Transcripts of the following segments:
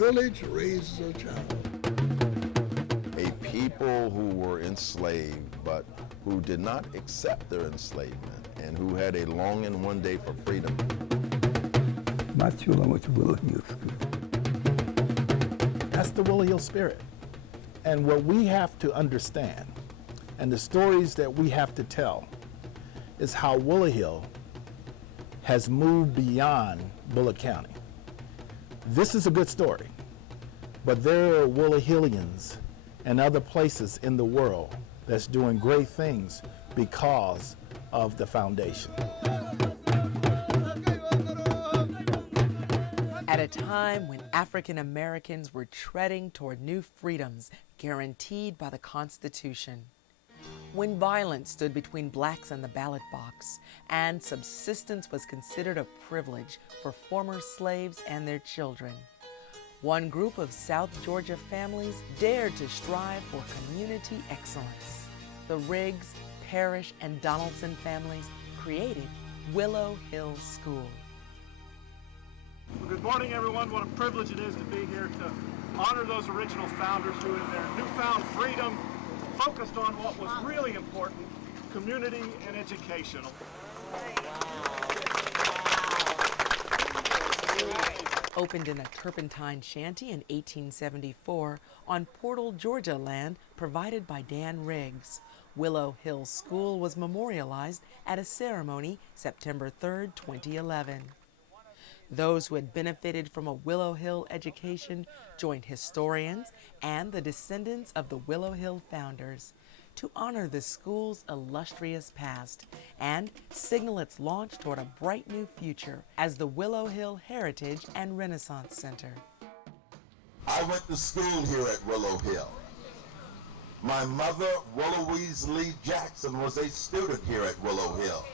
village raises a child. A people who were enslaved, but who did not accept their enslavement and who had a longing one day for freedom. My children went to Willow Hill School. That's the Willow Hill spirit. And what we have to understand, and the stories that we have to tell, is how Willow Hill has moved beyond Bullitt County. This is a good story, but there are Willow Hillians and other places in the world that's doing great things because of the foundation. At a time when African Americans were treading toward new freedoms guaranteed by the Constitution, when violence stood between blacks and the ballot box, and subsistence was considered a privilege for former slaves and their children, one group of South Georgia families dared to strive for community excellence. The Riggs, Parrish, and Donaldson families created Willow Hill School. Well, good morning, everyone. What a privilege it is to be here to honor those original founders who, in their newfound freedom, focused on what was really important, community and educational. Opened in a turpentine shanty in 1874 on Portal, Georgia land provided by Dan Riggs, Willow Hill School was memorialized at a ceremony September 3, 2011. Those who had benefited from a Willow Hill education joined historians and the descendants of the Willow Hill founders to honor the school's illustrious past and signal its launch toward a bright new future as the Willow Hill Heritage and Renaissance Center. I went to school here at Willow Hill. My mother, Willouise Lee Jackson, was a student here at Willow Hill.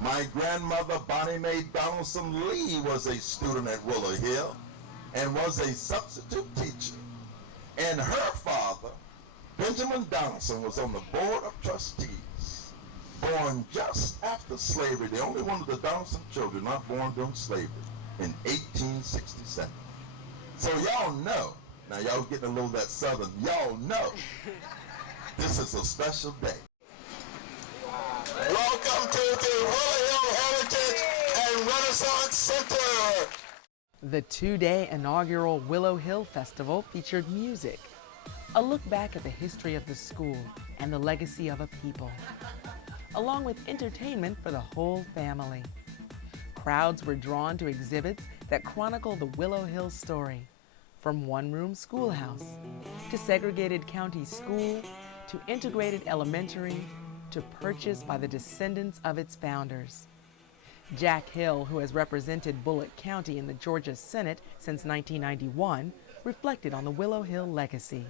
My grandmother, Bonnie Mae Donaldson Lee, was a student at Willow Hill and was a substitute teacher. And her father, Benjamin Donaldson, was on the Board of Trustees, born just after slavery, the only one of the Donaldson children not born during slavery, in 1867. So y'all know, now y'all getting a little of that Southern, y'all know this is a special day. Welcome to the Willow Hill Heritage and Renaissance Center. The two-day inaugural Willow Hill Festival featured music, a look back at the history of the school and the legacy of a people, along with entertainment for the whole family. Crowds were drawn to exhibits that chronicle the Willow Hill story, from one-room schoolhouse to segregated county school to integrated elementary to purchased by the descendants of its founders. Jack Hill, who has represented Bullitt County in the Georgia Senate since 1991, reflected on the Willow Hill legacy.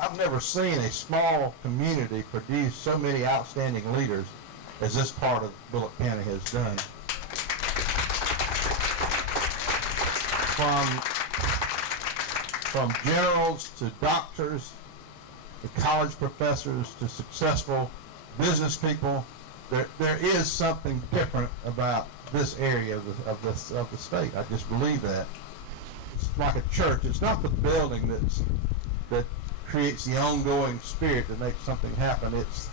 I've never seen a small community produce so many outstanding leaders as this part of Bullitt County has done. From generals to doctors, to college professors, to successful business people, there is something different about this area of the state. I just believe that. It's like a church. It's not the building that creates the ongoing spirit that makes something happen. It's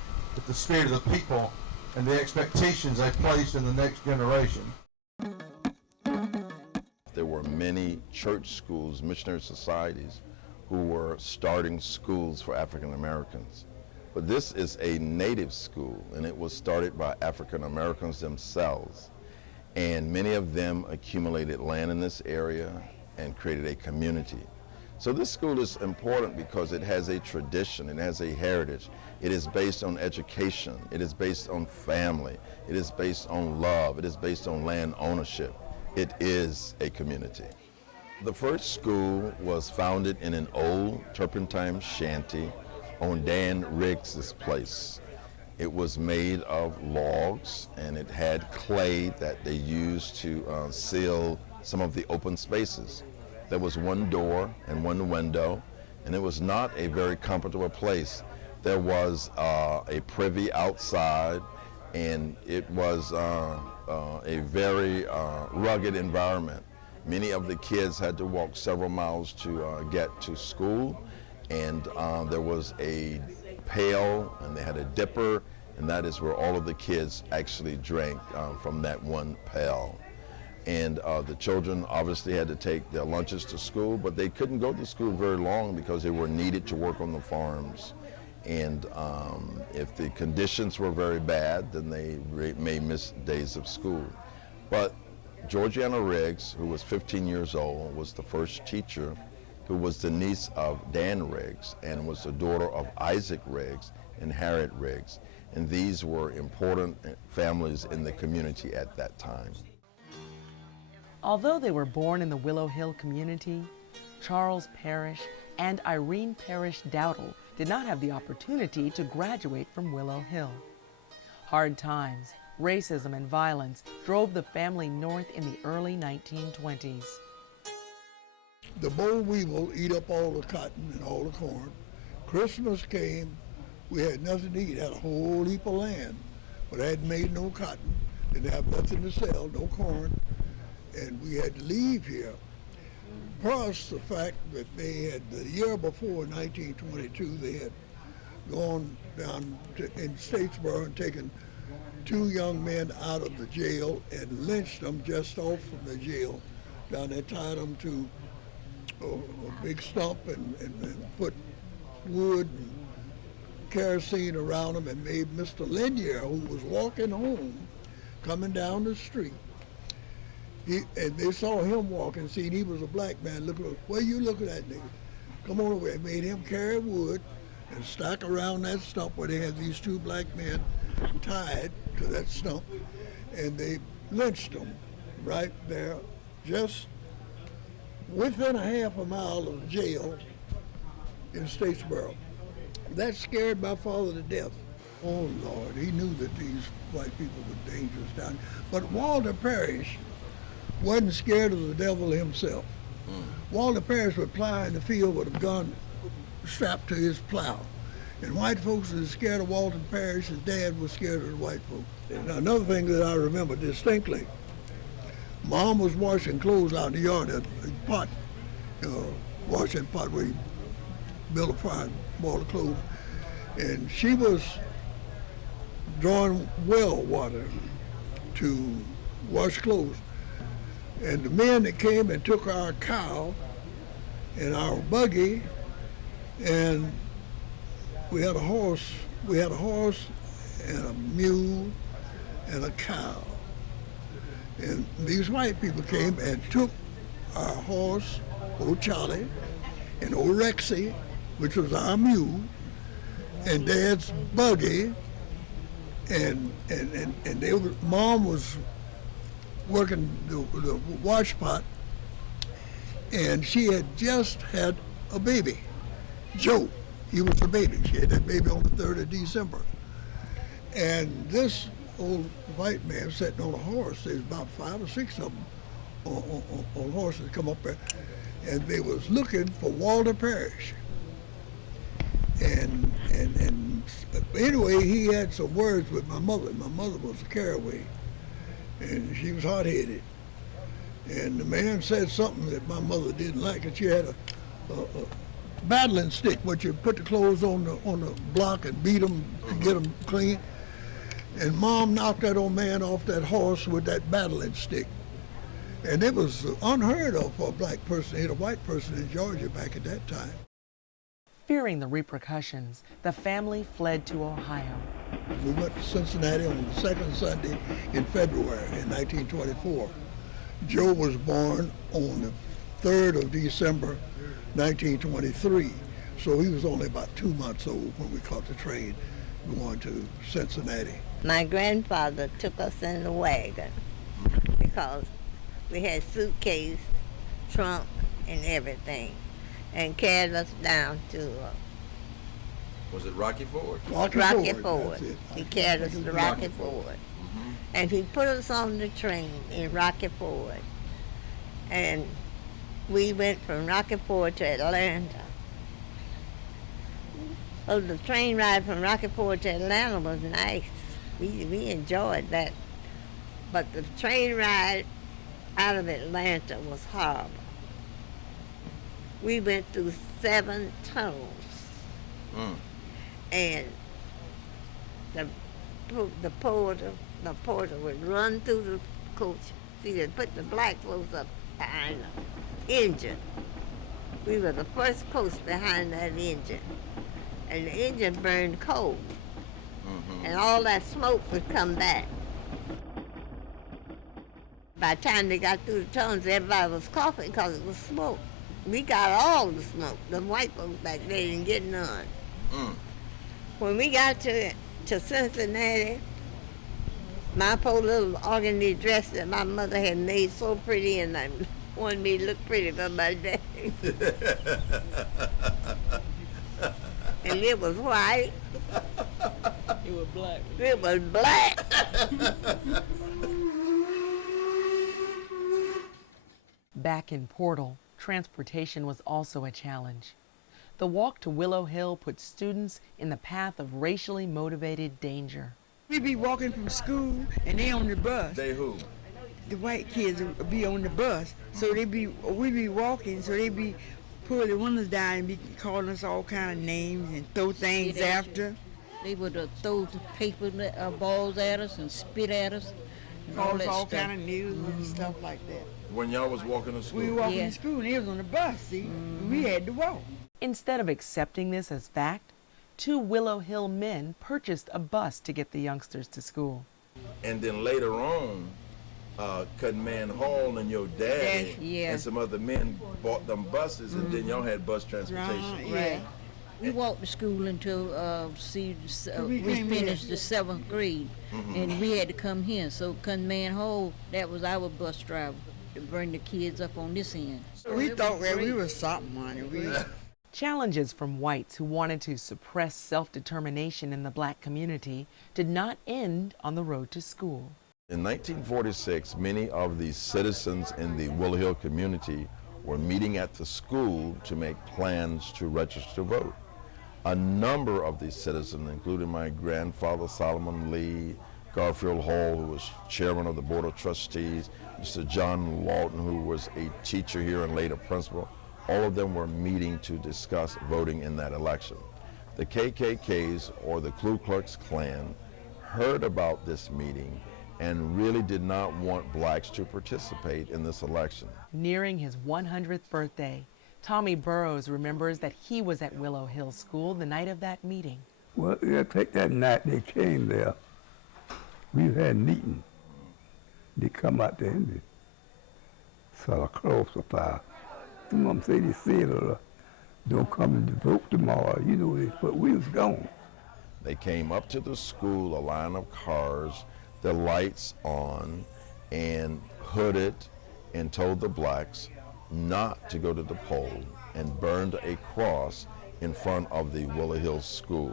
the spirit of the people and the expectations they place in the next generation. There were many church schools, missionary societies, who were starting schools for African Americans. But this is a native school, and it was started by African Americans themselves. And many of them accumulated land in this area and created a community. So this school is important because it has a tradition, it has a heritage. It is based on education, it is based on family, it is based on love, it is based on land ownership. It is a community. The first school was founded in an old turpentine shanty on Dan Riggs' place. It was made of logs, and it had clay that they used to seal some of the open spaces. There was one door and one window, and it was not a very comfortable place. There was a privy outside, and it was a very rugged environment. Many of the kids had to walk several miles to get to school, and there was a pail and they had a dipper, and that is where all of the kids actually drank from that one pail. And the children obviously had to take their lunches to school, but they couldn't go to school very long because they were needed to work on the farms. And if the conditions were very bad, then they may miss days of school. But Georgiana Riggs, who was 15 years old, was the first teacher, who was the niece of Dan Riggs and was the daughter of Isaac Riggs and Harriet Riggs. And these were important families in the community at that time. Although they were born in the Willow Hill community, Charles Parrish and Irene Parrish Dowdle did not have the opportunity to graduate from Willow Hill. Hard times, racism, and violence drove the family north in the early 1920s. The boll weevil eat up all the cotton and all the corn. Christmas came, we had nothing to eat, had a whole heap of land, but hadn't made no cotton, didn't have nothing to sell, no corn, and we had to leave here. Plus the fact that they had, the year before, 1922, they had gone down in Statesboro and taken 2 young men out of the jail and lynched them just off from the jail. Down there, tied them to a big stump and put wood and kerosene around them and made Mr. Linier, who was walking home, coming down the street. And they saw him walking, seen he was a black man. Look, what are you looking at, nigga? Come on over. They made him carry wood and stack around that stump where they had these 2 black men tied to that stump, and they lynched them right there, just within a half a mile of jail in Statesboro. That scared my father to death. Oh Lord, he knew that these white people were dangerous down here. But Walter Parrish wasn't scared of the devil himself. Walter Parrish would plow in the field with a gun strapped to his plow. And white folks were scared of Walter Parrish. His dad was scared of the white folks. And another thing that I remember distinctly, Mom was washing clothes out in the yard, a pot, washing pot where you build a fire and boil the clothes. And she was drawing well water to wash clothes. And the men that came and took our cow and our buggy, and we had a horse and a mule and a cow. And these white people came and took our horse, old Charlie, and old Rexy, which was our mule, and Dad's buggy, and Mom was working the wash pot, and she had just had a baby, Joe. He was the baby. She had that baby on the 3rd of December. And this old white man sitting on a horse, there's about 5 or 6 of them on horses come up there, and they was looking for Walter Parrish. And anyway, he had some words with my mother. My mother was a caraway, and she was hot-headed. And the man said something that my mother didn't like, and she had a battling stick, which you put the clothes on the block and beat them to get them clean. And Mom knocked that old man off that horse with that battling stick. And it was unheard of for a black person to hit a white person in Georgia back at that time. Fearing the repercussions, the family fled to Ohio. We went to Cincinnati on the second Sunday in February in 1924. Joe was born on the 3rd of December, 1923. So he was only about 2 months old when we caught the train going to Cincinnati. My grandfather took us in the wagon because we had suitcase, trunk, and everything, and carried us down to Was it Rocky Ford? Rocky Ford. He carried us to Rocky Ford. Mm-hmm. And he put us on the train in Rocky Ford. And we went from Rocky Ford to Atlanta. So the train ride from Rocky Ford to Atlanta was nice. We enjoyed that. But the train ride out of Atlanta was horrible. We went through 7 tunnels, and the porter would run through the coach. See, they put the black folks up behind the engine. We were the first coach behind that engine, and the engine burned coal, and all that smoke would come back. By the time they got through the tunnels, everybody was coughing because it was smoke. We got all the smoke. The white folks back there didn't get none. When we got to Cincinnati, my poor little organdy dress that my mother had made so pretty, and I wanted me to look pretty for my day. And it was white. It was black. It was black. Back in Portal, transportation was also a challenge. The walk to Willow Hill put students in the path of racially motivated danger. We be walking from school and they on the bus. They who? The white kids will be on the bus. So we be walking, so they be pull the windows down and be calling us all kind of names and throw things after. They would throw paper balls at us and spit at us. And Call all us that all stuff. kind of news and stuff like that. When y'all was walking to school? We were walking Yeah. to school and they was on the bus, see? We had to walk. Instead of accepting this as fact, 2 Willow Hill men purchased a bus to get the youngsters to school. And then later on, Cutting Man Hall and your daddy Yeah. and some other men bought them buses, and then y'all had bus transportation. Yeah. We walked to school until we came finished here. the 7th grade, and we had to come here. So Man Hole, that was our bus driver to bring the kids up on this end. We thought that we was something, honey. Challenges from whites who wanted to suppress self-determination in the black community did not end on the road to school. In 1946, many of the citizens in the Willow Hill community were meeting at the school to make plans to register to vote. A number of these citizens, including my grandfather Solomon Lee, Garfield Hall, who was chairman of the Board of Trustees, Mr. John Lawton, who was a teacher here and later principal, all of them were meeting to discuss voting in that election. The KKKs, or the Ku Klux Klan, heard about this meeting and really did not want blacks to participate in this election. Nearing his 100th birthday, Tommy Burrows remembers that he was at Willow Hill School the night of that meeting. Well, yeah, take that night they came there. We had a meeting. They come out there and they sort of close the fire. Some of them say they said, don't come and vote tomorrow, you know, but we was gone. They came up to the school, a line of cars, the lights on, and hooded, and told the blacks not to go to the poll, and burned a cross in front of the Willow Hill School.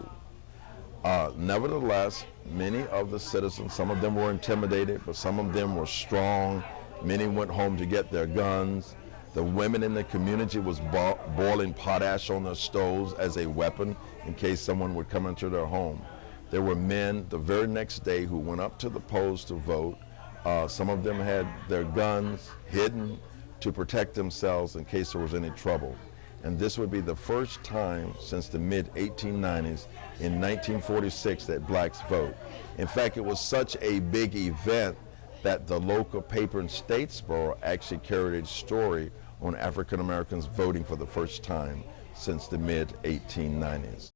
Nevertheless, many of the citizens, some of them were intimidated, but some of them were strong. Many went home to get their guns. The women in the community was boiling potash on their stoves as a weapon in case someone would come into their home. There were men the very next day who went up to the polls to vote. Some of them had their guns hidden to protect themselves in case there was any trouble. And this would be the first time since the mid-1890s in 1946 that blacks vote. In fact, it was such a big event that the local paper in Statesboro actually carried a story on African Americans voting for the first time since the mid-1890s.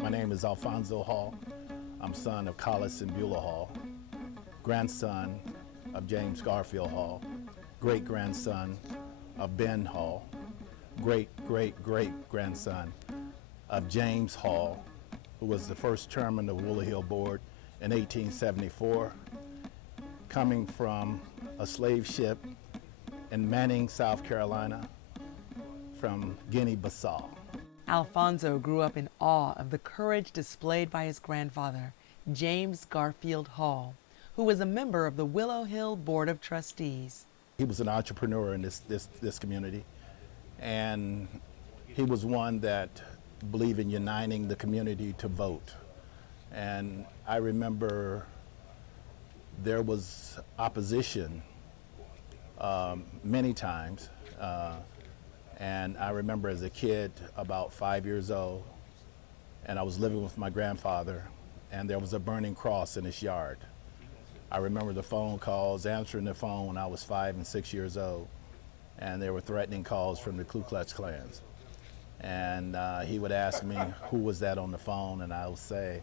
My name is Alfonso Hall. I'm son of Collis and Beulah Hall, grandson of James Garfield Hall, great-grandson of Ben Hall, great-great-great-grandson of James Hall, who was the first chairman of Willow Hill Board in 1874, coming from a slave ship in Manning, South Carolina, from Guinea-Bissau. Alfonso grew up in awe of the courage displayed by his grandfather, James Garfield Hall, who was a member of the Willow Hill Board of Trustees. He was an entrepreneur in this community, and he was one that believed in uniting the community to vote. And I remember there was opposition many times. And I remember as a kid, about 5 years old, and I was living with my grandfather, and there was a burning cross in his yard. I remember the phone calls, answering the phone when I was 5 and 6 years old, and there were threatening calls from the Ku Klux Klans. And he would ask me, who was that on the phone? And I would say,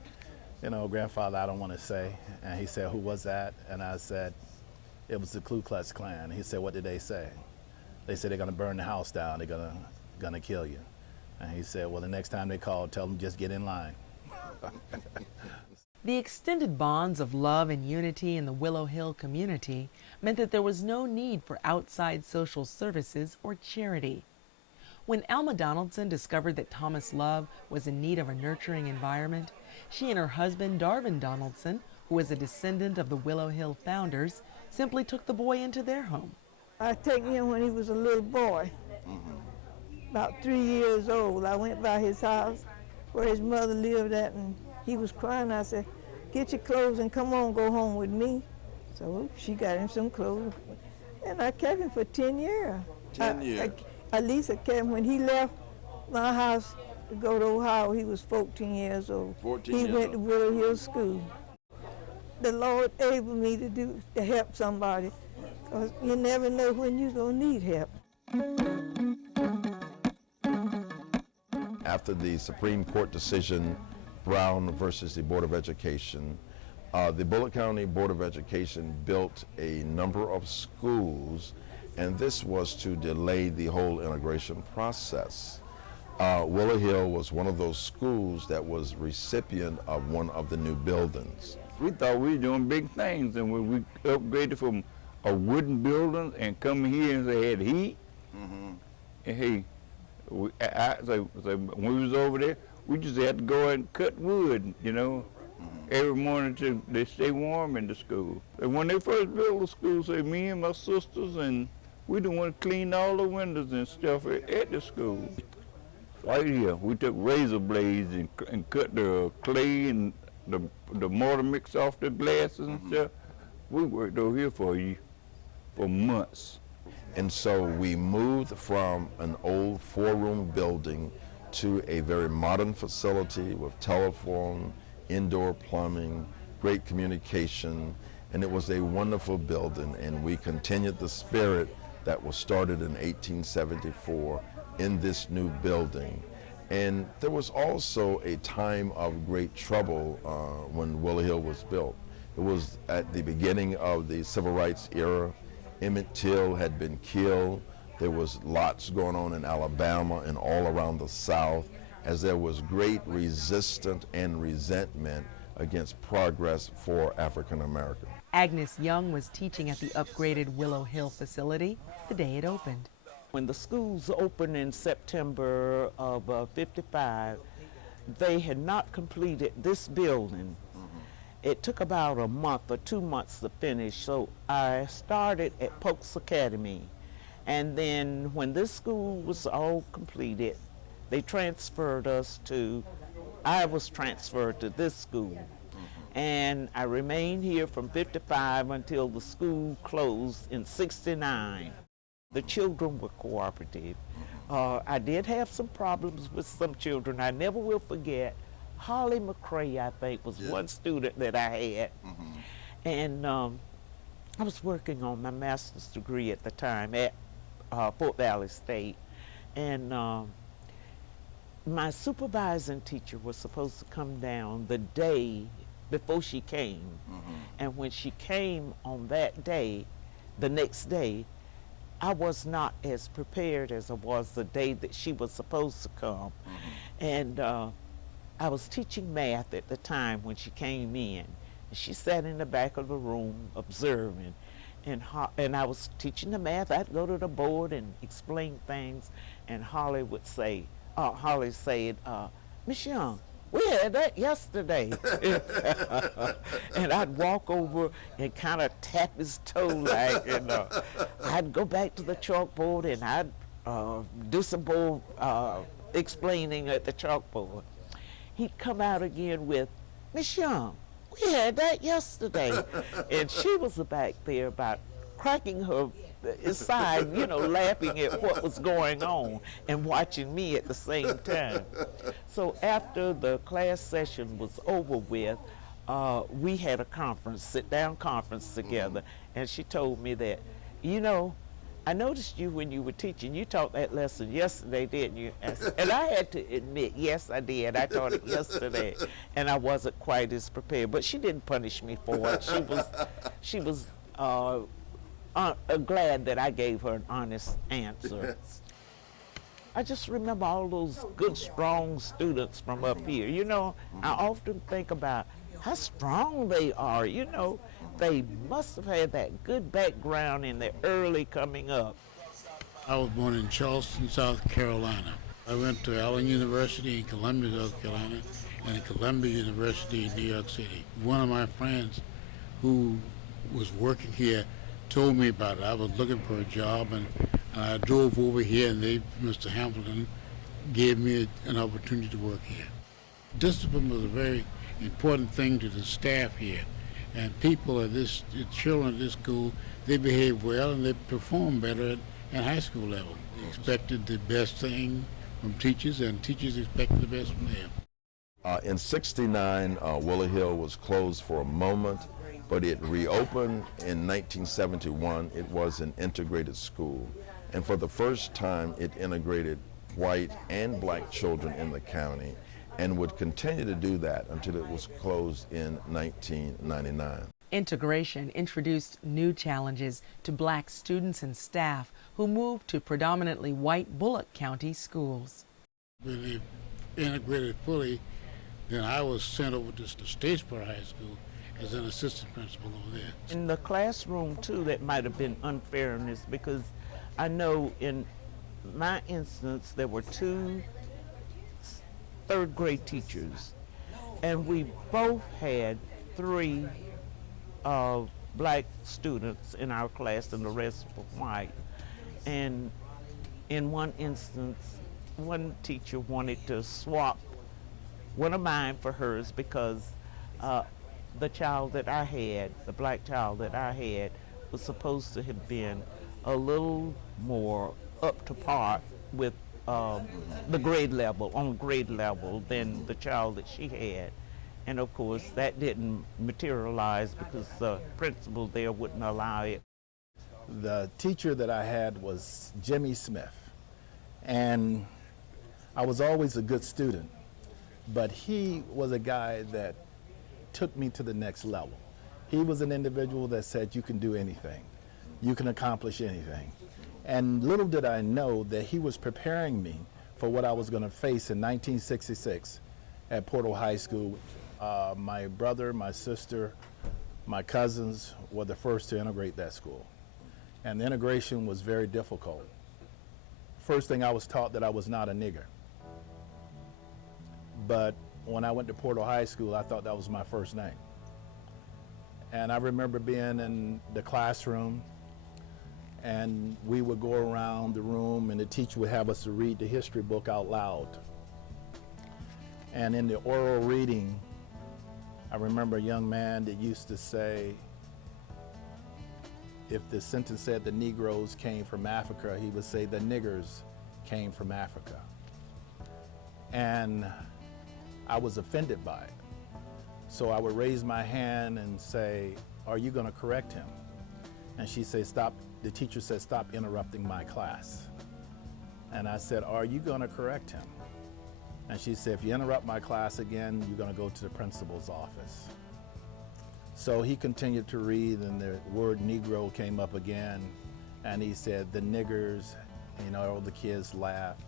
you know, Grandfather, I don't want to say. And he said, who was that? And I said, it was the Ku Klux Klan. He said, what did they say? They said they're going to burn the house down. They're going to kill you. And he said, well, the next time they call, tell them just get in line. The extended bonds of love and unity in the Willow Hill community meant that there was no need for outside social services or charity. When Alma Donaldson discovered that Thomas Love was in need of a nurturing environment, she and her husband, Darvin Donaldson, who was a descendant of the Willow Hill founders, simply took the boy into their home. I taken him when he was a little boy, about 3 years old. I went by his house where his mother lived at, and he was crying. I said, get your clothes and come on, go home with me. So she got him some clothes, and I kept him for 10 years. 10 years. At least I kept him when he left my house to go to Ohio. He was 14 years old. 14 he years went to old. Willow Hill School. The Lord able me to help somebody, because you never know when you're going to need help. After the Supreme Court decision, Brown versus the Board of Education, the Bullitt County Board of Education built a number of schools, and this was to delay the whole integration process. Willow Hill was one of those schools that was recipient of one of the new buildings. We thought we were doing big things, and when we upgraded from a wooden building and come here and they had heat, and hey, when we was over there, we just had to go and cut wood, you know, every morning to they stay warm in the school. And when they first built the school, say me and my sisters, and we the one cleaned all the windows and stuff at the school. Right here, we took razor blades and cut the clay and the mortar mix off the glasses and stuff. We worked over here for months. And so we moved from an old four-room building to a very modern facility with telephone, indoor plumbing, great communication, and it was a wonderful building, and we continued the spirit that was started in 1874 in this new building. And there was also a time of great trouble when Willow Hill was built. It was at the beginning of the Civil Rights era. Emmett Till had been killed. There was lots going on in Alabama and all around the South, as there was great resistance and resentment against progress for African Americans. Agnes Young was teaching at the upgraded Willow Hill facility the day it opened. When the schools opened in September of '55, they had not completed this building. It took about a month or 2 months to finish, so I started at Polk's Academy. And then when this school was all completed, they transferred us to, I was transferred to this school. And I remained here from '55 until the school closed in '69. The children were cooperative. I did have some problems with some children. I never will forget Holly McCrae, I think, was one student that I had. And I was working on my master's degree at the time at Fort Valley State. And my supervising teacher was supposed to come down the day before she came. And when she came on that day, the next day, I was not as prepared as I was the day that she was supposed to come. And I was teaching math at the time when she came in. She sat in the back of the room observing. And I was teaching the math. I'd go to the board and explain things. And Holly would say, Holly said, Miss Young, we had that yesterday. And I'd walk over and kind of tap his toe like, and I'd go back to the chalkboard and I'd do some more explaining at the chalkboard. He'd come out again with, Miss Young, we had that yesterday. And she was back there about cracking her side, you know, laughing at what was going on and watching me at the same time. So after the class session was over with, we had a conference, sit-down conference together, and she told me that, you know, I noticed you when you were teaching. You taught that lesson yesterday, didn't you? And I had to admit, yes, I did. I taught it yesterday, and I wasn't quite as prepared. But she didn't punish me for it. She was glad that I gave her an honest answer. I just remember all those good, strong students from up here. You know, I often think about how strong they are. You know, they must have had that good background in their early coming up. I was born in Charleston, South Carolina. I went to Allen University in Columbia, South Carolina, and Columbia University in New York City. One of my friends who was working here told me about it. I was looking for a job, and I drove over here, and Mr. Hamilton gave me an opportunity to work here. Discipline was a very important thing to the staff here, and people at the children at this school, they behave well and they perform better at high school level. They expected the best thing from teachers, and teachers expected the best from them. In '69, Willow Hill was closed for a moment, but it reopened in 1971. It was an integrated school, and for the first time it integrated white and black children in the county, and would continue to do that until it was closed in 1999. Integration introduced new challenges to black students and staff who moved to predominantly white Bullock County schools. When they integrated fully, then I was sent over to Statesboro High School as an assistant principal over there. In the classroom, too, that might have been unfairness, because I know in my instance there were 2 third-grade teachers, and we both had 3 black students in our class, and the rest were white. And in one instance, one teacher wanted to swap one of mine for hers because the child that I had, the black child that I had, was supposed to have been a little more up to par with the grade level, on grade level, than the child that she had. And of course that didn't materialize because the principal there wouldn't allow it. The teacher that I had was Jimmy Smith, and I was always a good student, but he was a guy that took me to the next level. He was an individual that said you can do anything, you can accomplish anything. And little did I know that he was preparing me for what I was going to face in 1966 at Portal High School. My brother, my sister, my cousins were the first to integrate that school. And the integration was very difficult. First thing I was taught that I was not a nigger. But when I went to Portal High School, I thought that was my first name. And I remember being in the classroom, and we would go around the room and the teacher would have us to read the history book out loud. And in the oral reading, I remember a young man that used to say, if the sentence said the Negroes came from Africa, he would say the niggers came from Africa. And I was offended by it. So I would raise my hand and say, are you going to correct him? And she said, stop. The teacher said, stop interrupting my class. And I said, are you going to correct him? And she said, if you interrupt my class again, you're going to go to the principal's office. So he continued to read, and the word Negro came up again, and he said, the niggers, you know, all the kids laughed.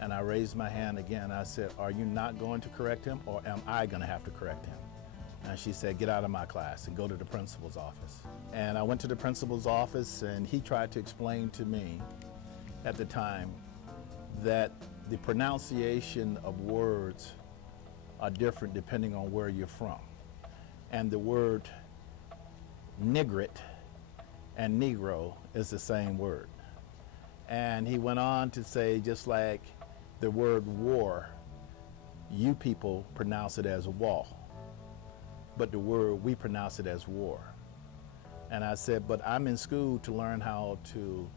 And I raised my hand again. I said, are you not going to correct him, or am I going to have to correct him? And she said, get out of my class and go to the principal's office. And I went to the principal's office, and he tried to explain to me at the time that the pronunciation of words are different depending on where you're from. And the word nigret and Negro is the same word. And he went on to say, just like the word war, you people pronounce it as wall, but the word, we pronounce it as war. And I said, but I'm in school to learn how to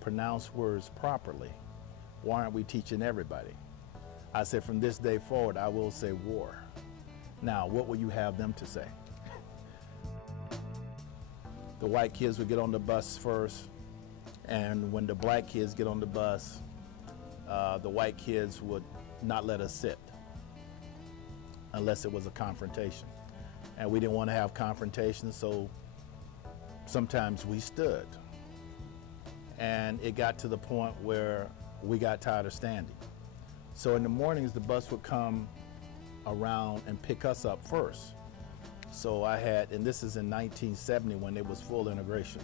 pronounce words properly. Why aren't we teaching everybody? I said, from this day forward, I will say war. Now, what will you have them to say? The white kids would get on the bus first, and when the black kids get on the bus, the white kids would not let us sit unless it was a confrontation. And we didn't want to have confrontation, so sometimes we stood. And it got to the point where we got tired of standing. So in the mornings, the bus would come around and pick us up first. So I had, and this is in 1970 when it was full integration,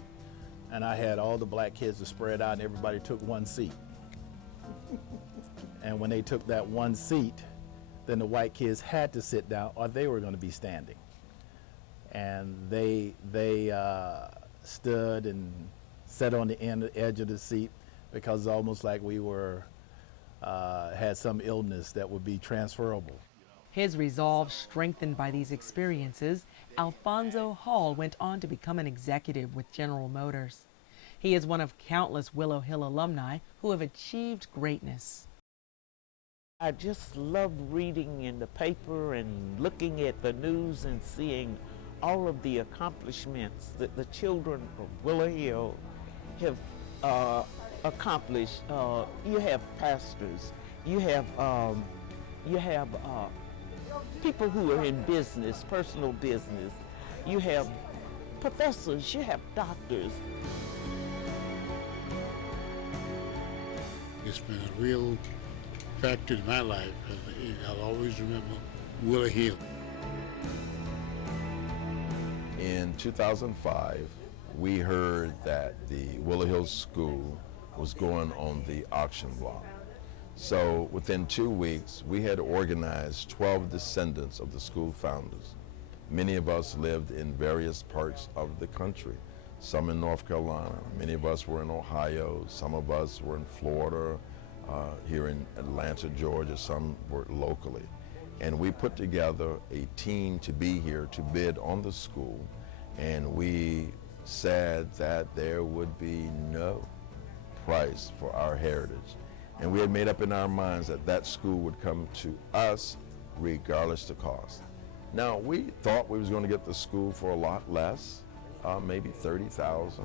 and I had all the black kids to spread out and everybody took one seat. And when they took that one seat, then the white kids had to sit down or they were going to be standing. And they stood and sat on the edge of the seat because it's almost like we were, had some illness that would be transferable. His resolve strengthened by these experiences, Alfonso Hall went on to become an executive with General Motors. He is one of countless Willow Hill alumni who have achieved greatness. I just love reading in the paper and looking at the news and seeing all of the accomplishments that the children of Willow Hill have accomplished. You have pastors, you have people who are in business, personal business. You have professors, you have doctors. It's been a real factor in my life, and I'll always remember Willow Hill. In 2005, we heard that the Willow Hill School was going on the auction block. So within 2 weeks, we had organized 12 descendants of the school founders. Many of us lived in various parts of the country, some in North Carolina, many of us were in Ohio, some of us were in Florida, here in Atlanta, Georgia, some were locally. And we put together a team to be here to bid on the school, and we said that there would be no price for our heritage. And we had made up in our minds that that school would come to us regardless of cost. Now, we thought we was going to get the school for a lot less, maybe $30,000,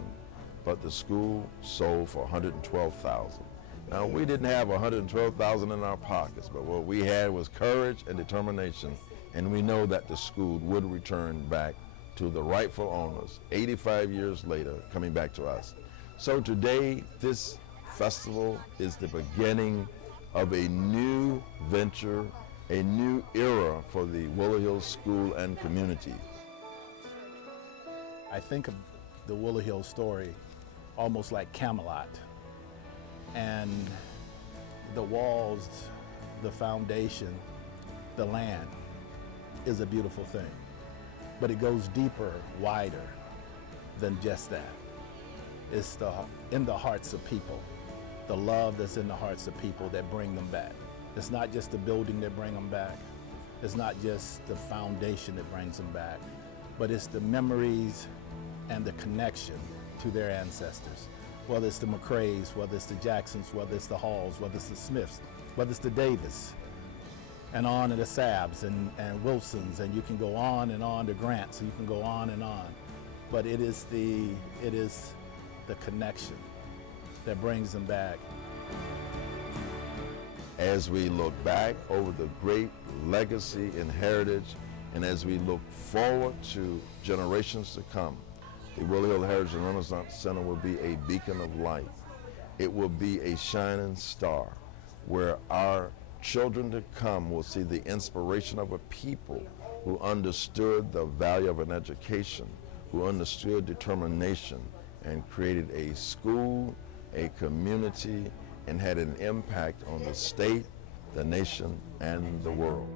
but the school sold for $112,000. Now, we didn't have $112,000 in our pockets, but what we had was courage and determination, and we know that the school would return back to the rightful owners 85 years later, coming back to us. So today, this festival is the beginning of a new venture, a new era for the Willow Hill School and community. I think of the Willow Hill story almost like Camelot. And the walls, the foundation, the land is a beautiful thing. But it goes deeper, wider than just that. It's in the hearts of people, the love that's in the hearts of people that bring them back. It's not just the building that brings them back. It's not just the foundation that brings them back, but it's the memories and the connection to their ancestors. Whether it's the McCrays, whether it's the Jacksons, whether it's the Halls, whether it's the Smiths, whether it's the Davis, and on to the Sabbs and Wilsons, and you can go on, the Grants, and you can go on. But it is the connection that brings them back. As we look back over the great legacy and heritage, and as we look forward to generations to come, the Willow Hill Heritage and Renaissance Center will be a beacon of light. It will be a shining star where our children to come will see the inspiration of a people who understood the value of an education, who understood determination, and created a school, a community, and had an impact on the state, the nation, and the world.